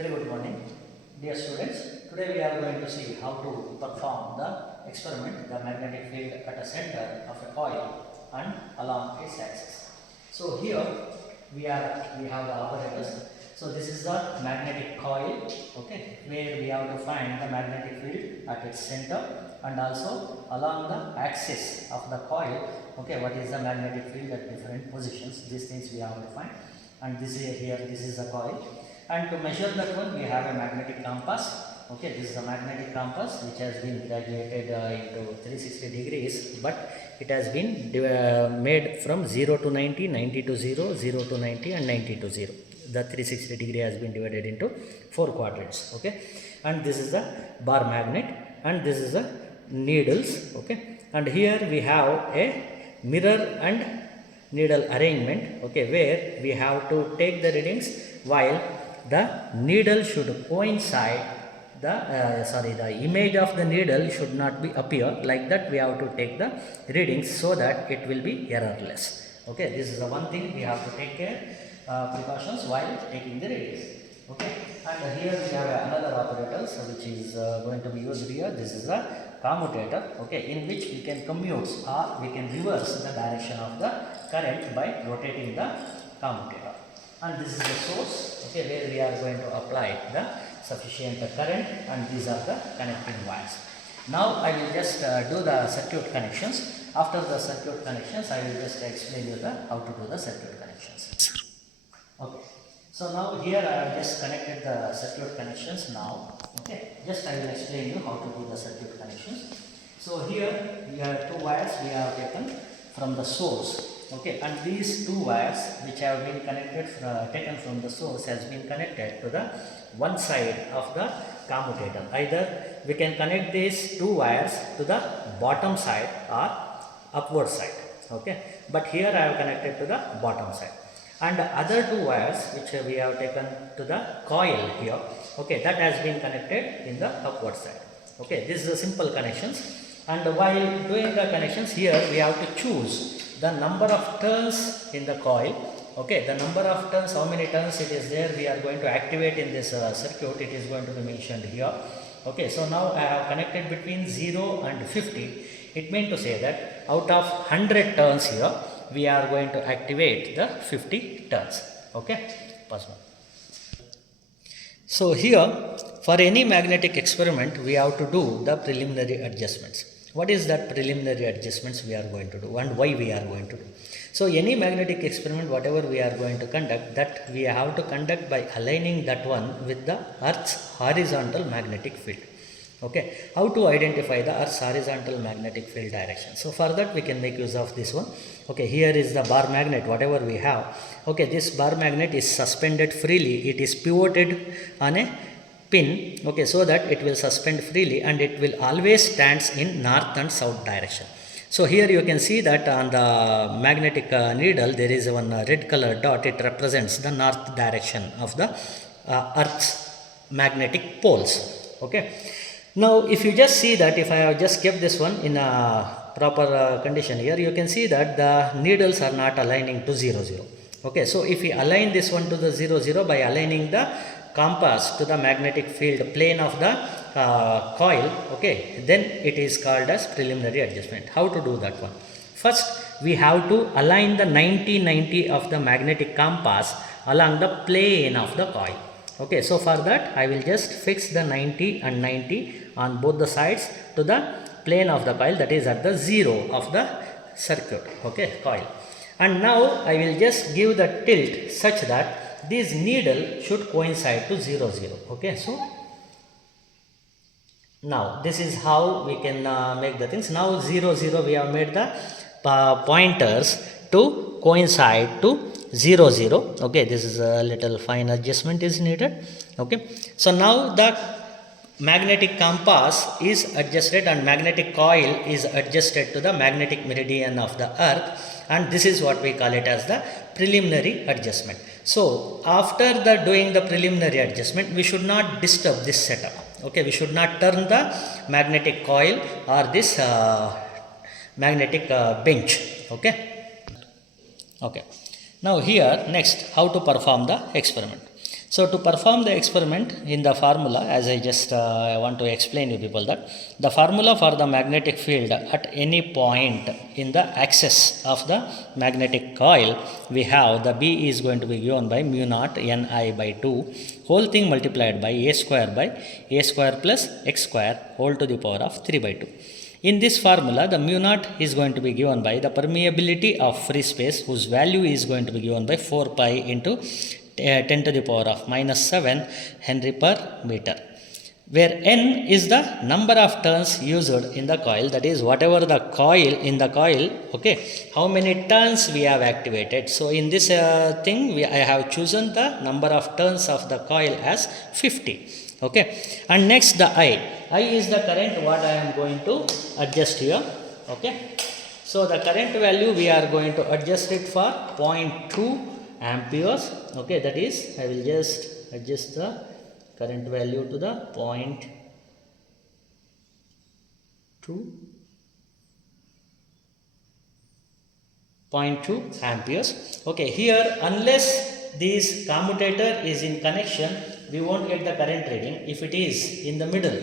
Very good morning, dear students. Today we are going to see how to perform the experiment, the magnetic field at a center of a coil and along its axis. So here we have the operators. So this is the magnetic coil, okay, where we have to find the magnetic field at its center and also along the axis of the coil, okay, what is the magnetic field at different positions. These things we have to find. And this is the coil. And to measure that one, we have a magnetic compass. Okay, this is a magnetic compass which has been graduated into 360 degrees, but it has been made from 0 to 90, 90 to 0, 0 to 90 and 90 to 0. The 360 degree has been divided into 4 quadrants. Okay, and this is the bar magnet and this is the needles. Okay, and here we have a mirror and needle arrangement, okay, where we have to take the readings while the needle should coincide the image of the needle should not be appear. Like that we have to take the readings so that it will be errorless. Okay, this is the one thing we have to take care precautions while taking the readings. Okay, and here we have another operator, so which is going to be used here. This is a commutator, okay, in which we can commute or we can reverse the direction of the current by rotating the commutator. And this is the source, okay, where we are going to apply the sufficient current, and these are the connecting wires. Now I will just do the circuit connections. After the circuit connections, I will just explain you how to do the circuit connections. Okay. So now here I have just connected the circuit connections now. Okay, just I will explain you how to do the circuit connections. So here we have two wires we have taken from the source. Okay, and these two wires which have been taken from the source has been connected to the one side of the commutator. Either we can connect these two wires to the bottom side or upward side. Okay, but here I have connected to the bottom side. And the other two wires which we have taken to the coil here, okay, that has been connected in the upward side. Okay, this is a simple connections. And while doing the connections here, we have to choose the number of turns in the coil. Okay, the number of turns, how many turns it is there, we are going to activate in this circuit. It is going to be mentioned here. Okay, so now I have connected between 0 and 50. It means to say that out of 100 turns here, we are going to activate the 50 turns. Okay, pass on. So here, for any magnetic experiment, we have to do the preliminary adjustments. What is that preliminary adjustments we are going to do and why we are going to do? So any magnetic experiment, whatever we are going to conduct, that we have to conduct by aligning that one with the Earth's horizontal magnetic field. Okay, how to identify the Earth's horizontal magnetic field direction? So for that we can make use of this one. Okay, here is the bar magnet, whatever we have. Okay, this bar magnet is suspended freely. It is pivoted on a pin, okay, so that it will suspend freely and it will always stands in north and south direction. So here you can see that on the magnetic needle there is one red color dot. It represents the north direction of the Earth's magnetic poles. Okay. Now if you just see that, if I have just kept this one in a proper condition here, you can see that the needles are not aligning to 0, 0. Okay, so if we align this one to the 0, 0 by aligning the compass to the magnetic field plane of the coil, okay, then it is called as preliminary adjustment. How to do that one? First, we have to align the 90-90 of the magnetic compass along the plane of the coil. Okay, so for that I will just fix the 90 and 90 on both the sides to the plane of the coil, that is at the 0 of the circuit, okay, coil. And now I will just give the tilt such that this needle should coincide to 0, 0. Okay, so now this is how we can make the things. Now 0, 0 we have made the pointers to coincide to 0, 0. Okay, this is a little fine adjustment is needed. Okay, so now the magnetic compass is adjusted and magnetic coil is adjusted to the magnetic meridian of the Earth, and this is what we call it as the preliminary adjustment. So after the doing the preliminary adjustment, we should not disturb this setup. Okay, we should not turn the magnetic coil or this magnetic bench. Okay. Okay. Now here next, how to perform the experiment. So to perform the experiment in the formula, as I just want to explain you people that the formula for the magnetic field at any point in the axis of the magnetic coil, we have the B is going to be given by mu naught Ni by 2 whole thing multiplied by a square plus x square whole to the power of 3 by 2. In this formula, the mu naught is going to be given by the permeability of free space, whose value is going to be given by 4 pi into 10 to the power of minus 7 Henry per meter, where n is the number of turns used in the coil, that is whatever the coil in the coil, okay, how many turns we have activated. So in this thing, I have chosen the number of turns of the coil as 50. Okay, and next the I is the current what I am going to adjust here. Okay, so the current value we are going to adjust it for 0.2 amperes. Okay, that is I will just adjust the current value to the 0.2 amperes. Okay, here unless this commutator is in connection, we won't get the current reading. If it is in the middle,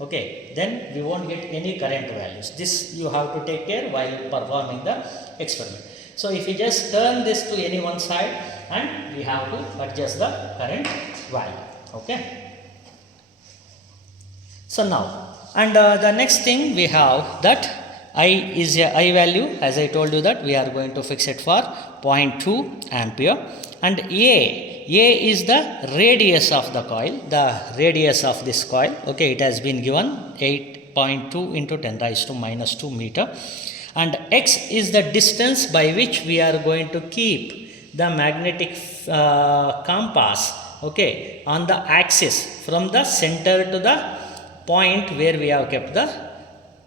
okay, then we won't get any current values. This you have to take care while performing the experiment. So if we just turn this to any one side, and we have to adjust the current value. Okay, so now, and the next thing we have that I is a I value, as I told you that we are going to fix it for 0.2 ampere, and A is the radius of the coil, the radius of this coil. Okay, it has been given 8.2 into 10 raised to minus 2 meter, and x is the distance by which we are going to keep the magnetic compass, okay, on the axis from the center to the point where we have kept the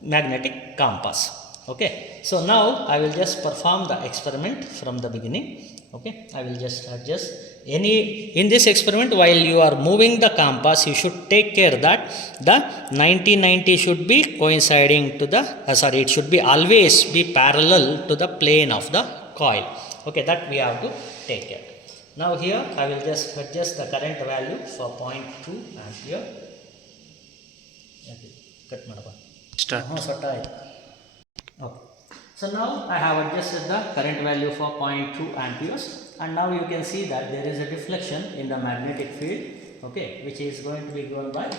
magnetic compass. Okay, so now I will just perform the experiment from the beginning. Okay, I will just adjust any in this experiment. While you are moving the compass, you should take care that the 90-90 should be coinciding to the it should be always be parallel to the plane of the coil. Okay, that we have to take care. Now here I will just adjust the current value for 0.2 ampere. Okay, cut madaba. Start. Okay. So now I have adjusted the current value for 0.2 amperes, and now you can see that there is a deflection in the magnetic field, okay, which is going to be given by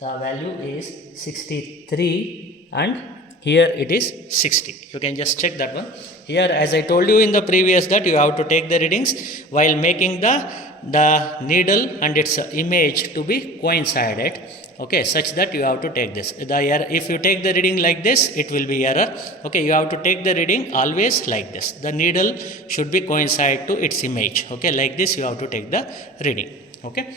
the value is 63, and here it is 60. You can just check that one. Here, as I told you in the previous, that you have to take the readings while making the needle and its image to be coincided. Okay, such that you have to take this. If you take the reading like this, it will be error. Okay, you have to take the reading always like this. The needle should be coincide to its image. Okay, like this you have to take the reading. Okay,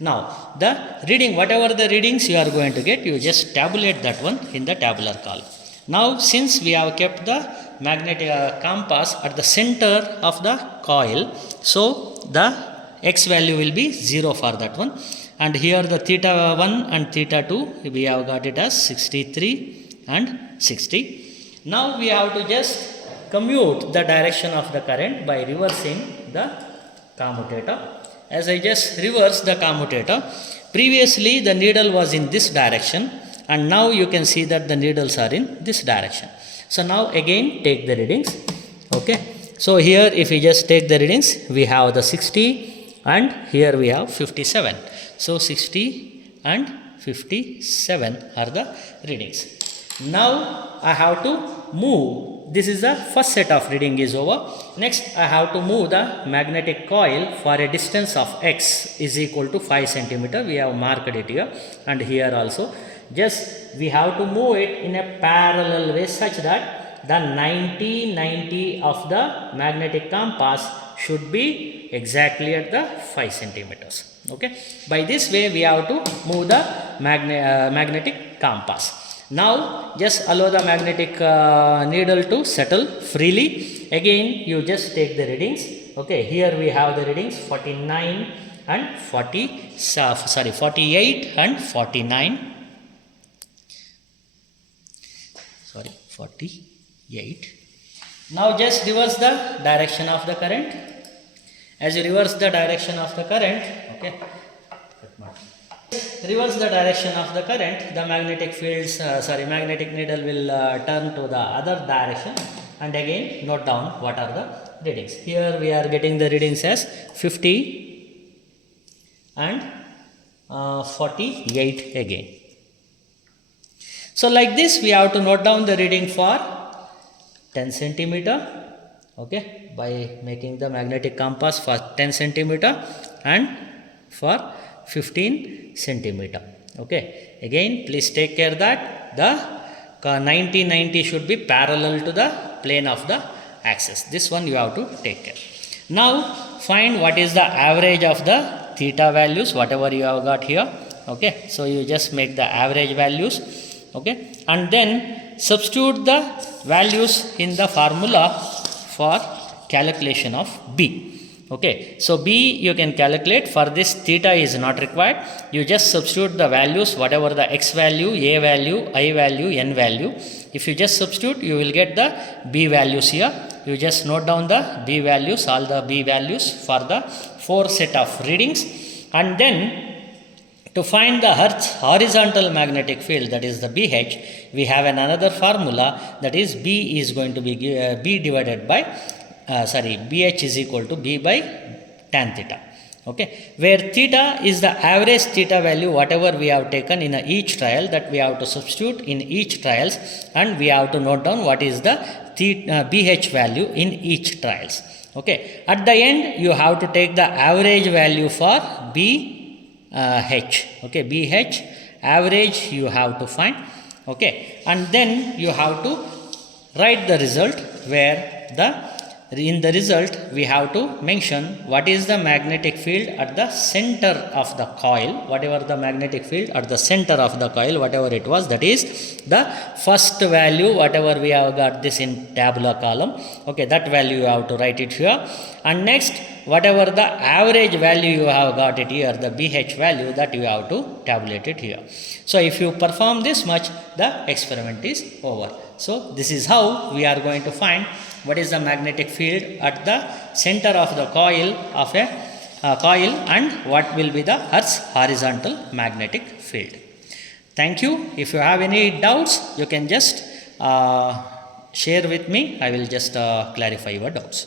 now the reading, whatever the readings you are going to get, you just tabulate that one in the tabular column. Now since we have kept the magnetic compass at the center of the coil, so the x value will be 0 for that one. And here the theta 1 and theta 2, we have got it as 63 and 60. Now we have to just commute the direction of the current by reversing the commutator. As I just reverse the commutator, previously the needle was in this direction, and now you can see that the needles are in this direction. So now again take the readings. Okay, so here if we just take the readings, we have the 60 and here we have 57. So 60 and 57 are the readings. Now I have to move. This is the first set of reading is over. Next I have to move the magnetic coil for a distance of x is equal to 5 centimeter. We have marked it here and here also. Just we have to move it in a parallel way such that the 90-90 of the magnetic compass should be exactly at the 5 centimeters. Okay, by this way we have to move the magnetic compass. Now just allow the magnetic needle to settle freely. Again you just take the readings. Okay, here we have the readings 48 and 49. 48. Now just reverse the direction of the current. As you reverse the direction of the current, okay, reverse the direction of the current, the magnetic fields, magnetic needle will turn to the other direction, and again note down what are the readings. Here we are getting the readings as 50 and 48 again. So like this we have to note down the reading for 10 centimeter, okay, by making the magnetic compass for 10 centimeter and for 15 centimeter. Okay, again please take care that the 90 should be parallel to the plane of the axis. This one you have to take care. Now find what is the average of the theta values, whatever you have got here. Okay, so you just make the average values, okay, and then substitute the values in the formula for calculation of B. Okay, so B you can calculate. For this theta is not required, you just substitute the values, whatever the x value, a value, I value, n value. If you just substitute, you will get the B values here. You just note down the B values, all the B values for the 4 set of readings, and then to find the Hertz horizontal magnetic field, that is the BH, we have another formula, that is B is going to be B divided by BH is equal to B by tan theta. Okay, where theta is the average theta value whatever we have taken in each trial, that we have to substitute in each trials, and we have to note down what is the BH value in each trials. Okay, at the end you have to take the average value for BH. Okay, BH average you have to find. Okay, and then you have to write the result, where in the result we have to mention what is the magnetic field at the center of the coil, whatever the magnetic field at the center of the coil, whatever it was, that is the first value, whatever we have got this in tabular column. Okay, that value you have to write it here, and next whatever the average value you have got it here, the BH value, that you have to tabulate it here. So if you perform this much, the experiment is over. So this is how we are going to find what is the magnetic field at the center of the coil of a coil, and what will be the Hertz horizontal magnetic field. Thank you. If you have any doubts, you can just share with me. I will just clarify your doubts.